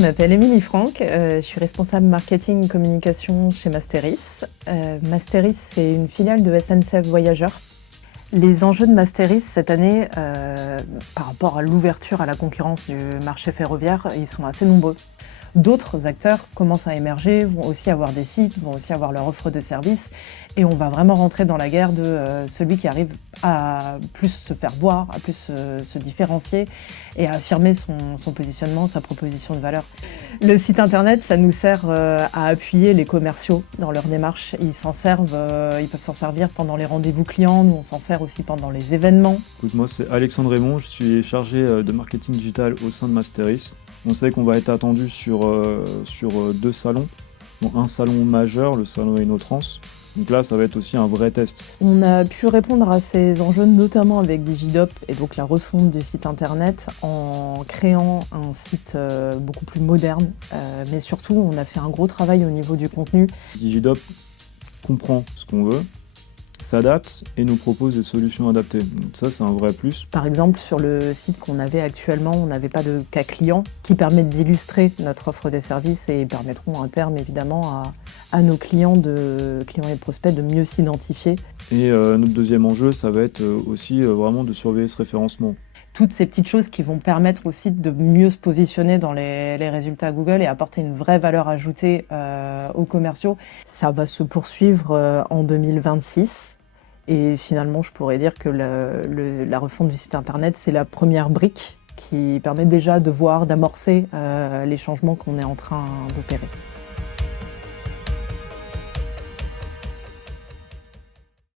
je m'appelle Émilie Franck, je suis responsable marketing communication chez Masteris. Masteris, c'est une filiale de SNCF Voyageurs. Les enjeux de Masteris cette année, par rapport à l'ouverture à la concurrence du marché ferroviaire, ils sont assez nombreux. D'autres acteurs commencent à émerger, vont aussi avoir des sites, vont aussi avoir leur offre de services, et on va vraiment rentrer dans la guerre de celui qui arrive à plus se faire voir, à plus se différencier et à affirmer son positionnement, sa proposition de valeur. Le site internet, ça nous sert à appuyer les commerciaux dans leur démarche. Ils peuvent s'en servir pendant les rendez-vous clients, nous on s'en sert aussi pendant les événements. Écoute, moi c'est Alexandre Raymond, je suis chargé de marketing digital au sein de Masteris. On sait qu'on va être attendu sur 2 salons, dont un salon majeur, le salon InnoTrans. Donc là, ça va être aussi un vrai test. On a pu répondre à ces enjeux notamment avec Digidop et donc la refonte du site internet en créant un site beaucoup plus moderne. Mais surtout, on a fait un gros travail au niveau du contenu. Digidop comprend ce qu'on veut, s'adapte et nous propose des solutions adaptées. Donc ça, c'est un vrai plus. Par exemple, sur le site qu'on avait actuellement, on n'avait pas de cas client qui permettent d'illustrer notre offre des services et permettront à terme, évidemment, à nos clients et prospects de mieux s'identifier. Et notre deuxième enjeu, ça va être aussi vraiment de surveiller ce référencement. Toutes ces petites choses qui vont permettre aussi de mieux se positionner dans les résultats Google et apporter une vraie valeur ajoutée aux commerciaux. Ça va se poursuivre en 2026 et finalement je pourrais dire que la refonte du site internet c'est la première brique qui permet déjà de voir, d'amorcer les changements qu'on est en train d'opérer.